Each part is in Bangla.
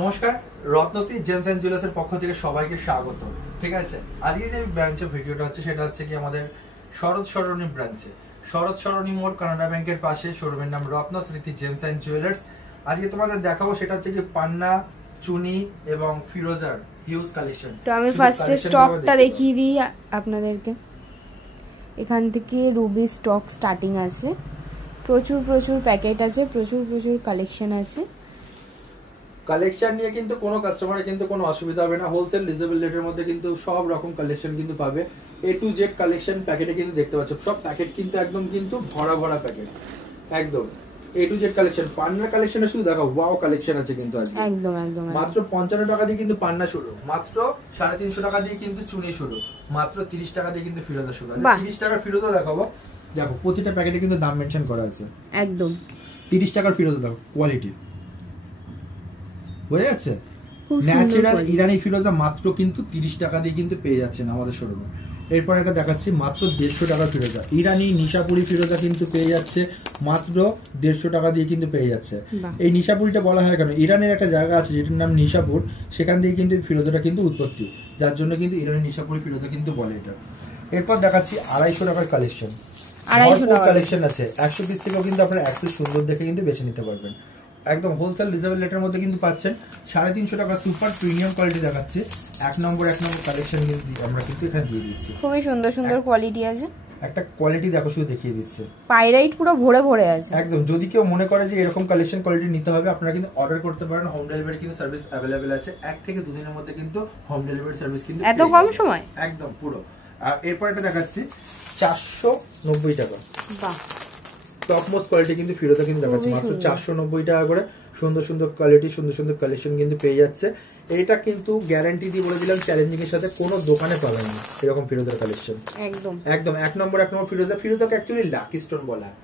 নমস্কার, রত্নশ্রী জেমস এন্ড জুয়েলার্সের পক্ষ থেকে সবাইকে স্বাগত। ঠিক আছে, আজকে যে ব্রাঞ্চের ভিডিওটা হচ্ছে সেটা হচ্ছে কি আমাদের শরৎ সরণী ব্রাঞ্চে, শরৎ সরণী মোড়, কানাডা ব্যাংকের পাশে। শোরুমের নাম রত্নশ্রী জেমস এন্ড জুয়েলার্স। আজকে তোমাদের দেখাবো সেটা হচ্ছে কি পান্না, চুনি এবং ফিরোজার হিউজ কালেকশন। তো আমি ফার্স্টে স্টকটা দেখিয়ে দিই আপনাদেরকে। এখান থেকে রুবি স্টক স্টার্টিং আছে, প্রচুর প্যাকেট আছে, প্রচুর কালেকশন আছে। কালেকশন নিয়ে কিন্তু কোনো কাস্টমারের কিন্তু কোনো অসুবিধা হবে না। হোলসেল রিজনেবল রেটের মধ্যে কিন্তু সব রকম কালেকশন কিন্তু পাবে। A to Z কালেকশন প্যাকেটে কিন্তু দেখতে পাচ্ছ, সব প্যাকেট কিন্তু একদম কিন্তু ভরা প্যাকেট, একদম A to Z কালেকশন। পান্না কালেকশনে শুধু দেখো, ওয়াও কালেকশন আছে কিন্তু আজকে একদম মাত্র 55 টাকা দিয়ে কিন্তু পান্না শুরু, মাত্র 350 টাকা দিয়ে কিন্তু চুনি শুরু, মাত্র 30 টাকা দিয়ে কিন্তু ফিরোজা শুরু। 30 টাকার ফিরোজা দেখাবো, দেখো প্রতিটা প্যাকেটে কিন্তু দাম মেনশন করা আছে। একদম 30 টাকার ফিরোজা দেখো, কোয়ালিটি বোঝা যাচ্ছে। ন্যাচারাল ইরানি ফিরোজা মাত্র কিন্তু 30 টাকা দিয়ে কিন্তু পেয়ে যাচ্ছেন আমাদের শোরুমে। এরপর এটা দেখাচ্ছি মাত্র 150 টাকা ফিরোজা, ইরানি নিশাপুরি ফিরোজা কিন্তু পেয়ে যাচ্ছে মাত্র 150 টাকা দিয়ে কিন্তু পেয়ে যাচ্ছে। এই নিশাপুরিটা বলা হয় কেন, ইরানের একটা জায়গা আছে যেটার নাম নিশাপুর, সেখান থেকে কিন্তু ফিরোজাটা কিন্তু উৎপত্তি, যার জন্য কিন্তু ইরানি নিশাপুরি ফিরোজা কিন্তু বলে এটা। এরপর দেখাচ্ছি 250 টাকার কালেকশন, 250 টাকা কালেকশন আছে। 100 পিস থেকেও কিন্তু আপনারা 1 পিস সুন্দর দেখে কিন্তু বেছে নিতে পারবেন। একদম হোলসেল রিজনেবল রেটের মধ্যে কিন্তু পাচ্ছেন। 350 টাকা সুপার প্রিমিয়াম কোয়ালিটি দেখাচ্ছে। এক নম্বর কালেকশন কিন্তু আমরা কিন্তু এখানে দিয়ে দিচ্ছি। খুবই সুন্দর কোয়ালিটি আছে। একটা কোয়ালিটি দেখো, শুধু দেখিয়ে দিচ্ছে, পাইরাইট পুরো ভরে আছে একদম। যদি কেউ মনে করে যে এরকম কালেকশন কোয়ালিটি নিতে হবে, আপনারা কিন্তু অর্ডার করতে পারেন। হোম ডেলিভারি কিন্তু সার্ভিস अवेलेबल আছে। 1 থেকে 2 দিনের মধ্যে কিন্তু হোম ডেলিভারি সার্ভিস কিন্তু এত কম সময় একদম পুরো। আর এরপর এটা দেখাচ্ছি 490 টাকা। বাহ, টপ মোস্ট কোয়ালিটি কিন্তু ফিরোজা কিন্তু দেখাচ্ছে মাত্র 490 টাকা করে। সুন্দর কোয়ালিটি, সুন্দর কালেকশন কিন্তু পেয়ে যাচ্ছে। এটা কিন্তু গ্যারান্টি দিয়ে বলে দিলাম, চ্যালেঞ্জিং এর সাথে কোনো দোকানে পাবেন না এরকম ফিরোজার কালেকশন। একদম এক নম্বর ফিরোজাকে অ্যাকচুয়ালি লাকি স্টোন বলা হয়।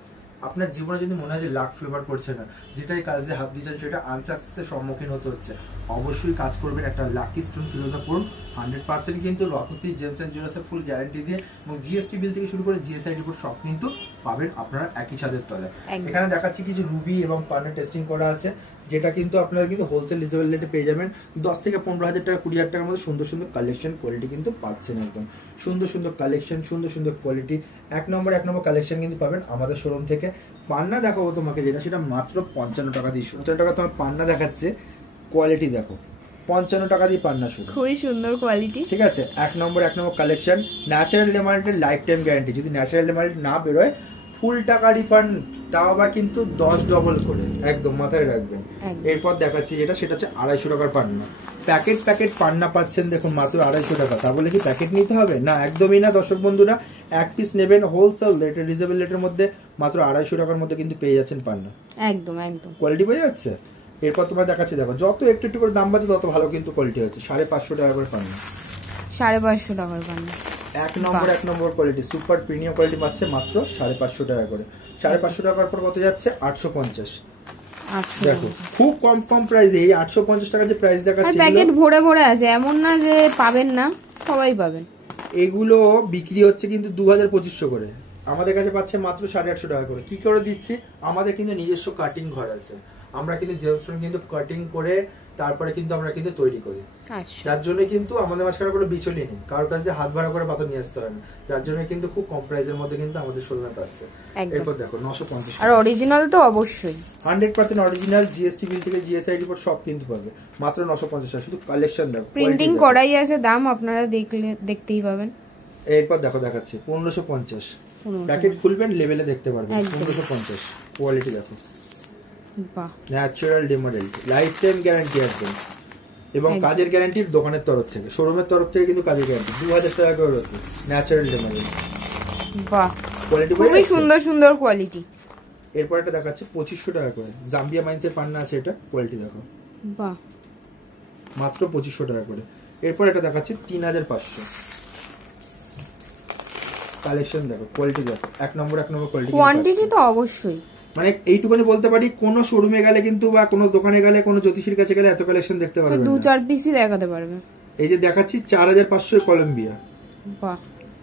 আপনার জীবনে যদি মনে হয় যে লাক ফেভার করছে না, যেটাই কাজ দিয়ে হাত দিচ্ছেন সেটা আনসাকসেসের সম্মুখীন হতে হচ্ছে, অবশ্যই কাজ করবেন, একটা লাকি স্টোন ফিরোজা করুন। 100% কিন্তু রত্নশ্রী জেমস এন্ড জুয়েলার্সের ফুল গ্যারান্টি দিয়ে, এবং জিএসটি বিল থেকে শুরু করে জিএসআই রিপোর্ট সব কিন্তু পাবেন আপনারা একই ছাদের তলায়। এখানে দেখাচ্ছি কিছু রুবি এবং পান্না টেস্টিং করা আছে, যেটা কিন্তু আপনারা কিন্তু হোলসেল রিজনেবল রেটে পেয়ে যাবেন। 10 থেকে 15,000 টাকা 20,000 টাকার মধ্যে সুন্দর কালেকশন কোয়ালিটি কিন্তু পাচ্ছেন। একদম সুন্দর কালেকশন, সুন্দর কোয়ালিটি। এক নম্বর কালেকশন কিন্তু পাবেন আমাদের শোরুম থেকে। পান্না দেখাবো তোমাকে যেটা, সেটা মাত্র 55 টাকা দিয়ে। 55 টাকা তোমার পান্না দেখাচ্ছে, কোয়ালিটি দেখো, 55 টাকা দিয়ে পান্না শুরু, খুবই সুন্দর কোয়ালিটি। ঠিক আছে, এক নম্বর কালেকশন। ন্যাচারাল এমারাল্ডের লাইফ টাইম গ্যারান্টি, যদি ন্যাচারাল এমারাল্ড না বেরোয় ফুল টাকা রিফান্ড, তাও আবার কিন্তু 10 ডবল করে, একদম মাথায় রাখবেন। এরপর দেখাচ্ছি যেটা, সেটা হচ্ছে 250 টাকার পান্না। প্যাকেট পান্না পাচ্ছেন দেখুন মাত্র 250 টাকা। তা বলে কি প্যাকেট নিতে হবে না? একদমই না দর্শক বন্ধুরা, 1 পিস নেবেন হোলসেল রেটে, রিজনেবল রেটের মধ্যে মাত্র 250 টাকার মধ্যে কিন্তু পেয়ে যাচ্ছেন পান্না। একদম কোয়ালিটি বোঝা যাচ্ছে। এরপর তোমার দেখাচ্ছি, দেখো যত একটু করে দাম বাড়ছে তত ভালো কিন্তু কোয়ালিটি হচ্ছে। 550 টাকা করে পান্না, 550 টাকার পান্না। এক নম্বর কোয়ালিটি সুপার প্রিমিয়াম কোয়ালিটি পাচ্ছে মাত্র 550 টাকা করে। 550 টাকার পর কত যাচ্ছে? 850। দেখো খুব কম প্রাইসে এই 850 টাকা যে প্রাইস দেখাচ্ছে, প্যাকেট ভরে আছে, এমন না যে পাবেন না, সবাই পাবেন। এগুলো বিক্রি হচ্ছে কিন্তু 2000-2500 করে, আমাদের কাছে পাচ্ছে মাত্র 850 টাকা করে। কি করে দিচ্ছি? আমাদের কিন্তু নিজস্ব কাটিং ঘর আছে, আমরা কিন্তু জেমস্টোন কিন্তু কাটিং করে তারপরে কিন্তু আমরা কিন্তু তৈরি করি। যার জন্য কিন্তু আমাদের মাঝখানে কোনো বিচলি নেই, কারোর কাছে হাত ভাড়া করে পাথর নিয়ে আসতে হয় না। যার জন্য কিন্তু খুব কম প্রাইসের মধ্যে কিন্তু আমাদের শোরুমে পাচ্ছে। এরপর দেখো 950, আর অরিজিনাল তো অবশ্যই 100% অরিজিনাল, জিএসটি বিল থেকে জিএসআই রিপোর্ট সব কিন্তু পাবে মাত্র 950 টাকা। শুধু কালেকশন দেখো, প্রিন্টিং করাই আছে, দাম আপনারা দেখতেই পাবেন। এরপর দেখাচ্ছি 1550। প্যাকেট খুলবেন লেভেলে দেখতে পারবেন। 1550 কোয়ালিটি দেখো, বাহ, ন্যাচারাল ডেমোডেল্ট, লাইফ টাইম গ্যারান্টি একদম, এবং কাজের গ্যারান্টি দোকানের তরফ থেকে, শোরুমের তরফ থেকে কিন্তু কাজের গ্যারান্টি 2000 টাকা করে রয়েছে। ন্যাচারাল ডেমোডেল্ট, বাহ, কোয়ালিটি খুবই সুন্দর কোয়ালিটি। এরপর এটা দেখাচ্ছে 2500 টাকা করে, জাম্বিয়া মাইন্সের পান্না আছে, এটা কোয়ালিটি দেখো, বাহ, মাত্র 2500 টাকা করে। এরপর এটা দেখাচ্ছে 3500। কালেকশন দেখো, কোয়ালিটি দেখো, এক নম্বর কোয়ালিটি, কোয়ান্টিটি তো অবশ্যই, মানে এইটুকুনি বলতে পারি, কোন শোরুমে গেলে কিন্তু বা কোন দোকানে গেলে, কোন জ্যোতিষীর কাছে গেলে এত কালেকশন দেখতে পারবে না, 2-4 পিসই দেখাতে পারবে। এই যে দেখাচ্ছি 4500 কলম্বিয়া, বাহ।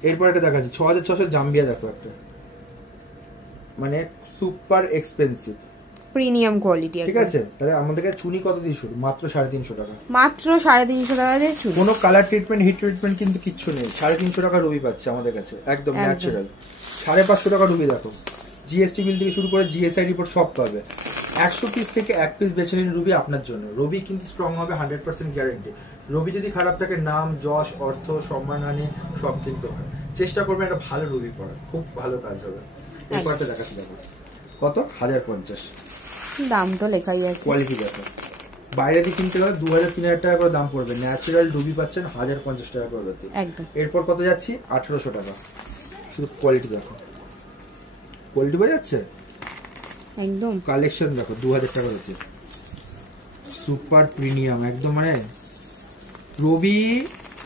এরপর এটা দেখাচ্ছি 6600 জাম্বিয়া, দেখো একটা মানে সুপার এক্সপেন্সিভ, প্রিমিয়াম কোয়ালিটি, ঠিক আছে। তাহলে আমাদের কাছে চুনি কত দিয়ে শুরু? মাত্র 350 টাকা, মাত্র 350 টাকা দিয়ে চুনি। কোনো কালার ট্রিটমেন্ট হিট ট্রিটমেন্ট কিন্তু কিচ্ছু নেই। 350 টাকা রুবি পাচ্ছে আমাদের কাছে, একদম ন্যাচারাল। 550 টাকা রুবি দেখো, জিএসটি বিল থেকে শুরু করে জিএসআই রিপোর্ট সব পাবে। 100 পিস থেকে 1 পিস বেছে নিন রুবি আপনার জন্য। রবি কিন্তু স্ট্রং হবে, 100% গ্যারান্টি। রবি যদি খারাপ থাকে নাম, যশ, অর্থ, সম্মানহানি সব কিন্তু হয়। চেষ্টা করবেন একটা ভালো রবি পরার, খুব ভালো কাজ হবে। এরপরটা দেখাচ্ছি, দেখো কত, 1050। দাম তো লেখাই আছে। কোয়ালিটি দেখো, বাইরে দিয়ে কিনতে গেলে 2000-3000 টাকা করে দাম পড়বে, ন্যাচারাল রুবি পাচ্ছেন 1050 টাকা করে রতি। একদম। এরপর কত যাচ্ছি? 1800 টাকা। শুধু কোয়ালিটি দেখো, কোয়ালিটি বোঝা যাচ্ছে একদম। কালেকশন দেখো, 2000 টাকা রতি, সুপার প্রিমিয়াম একদম। মানে রবি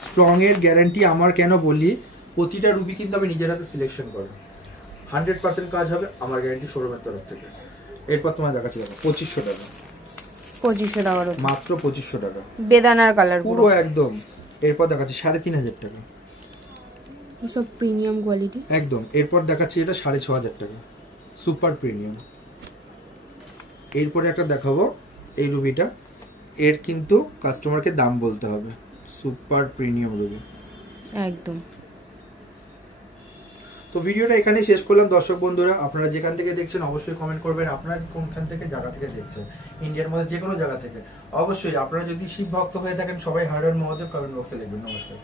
স্ট্রং এর গ্যারান্টি আমার কেন বলি, প্রতিটা রুবি কিন্তু আমি নিজের হাতে সিলেকশন করি, 100% কাজ হবে, আমার গ্যারান্টি শোরুমের তরফ থেকে। এরপর তোমার দেখাচ্ছি দেখো 2500 টাকা, 2500 টাকা মাত্র 2500 টাকা, বেদানার কালার পুরো একদম। এরপর দেখাচ্ছি 3500 টাকা, সব প্রিমিয়াম কোয়ালিটি একদম। এরপর দেখাচ্ছি এটা 6500 টাকা, সুপার প্রিমিয়াম। এরপরে একটা দেখাবো এই রুবিটা, এর কিন্তু কাস্টমারকে দাম বলতে হবে, সুপার প্রিমিয়াম রুবি একদম। তো ভিডিওটা এখানে শেষ করলাম দর্শক বন্ধুরা। আপনারা যেখান থেকে দেখছেন অবশ্যই কমেন্ট করবেন আপনারা কোনখান থেকে জায়গা থেকে দেখছেন, ইন্ডিয়ার মধ্যে যে কোনো জায়গা থেকে। অবশ্যই আপনারা যদি শিব ভক্ত হয়ে থাকেন সবাই হর হর মহাদেব কমেন্ট বক্সে লিখবেন। নমস্কার।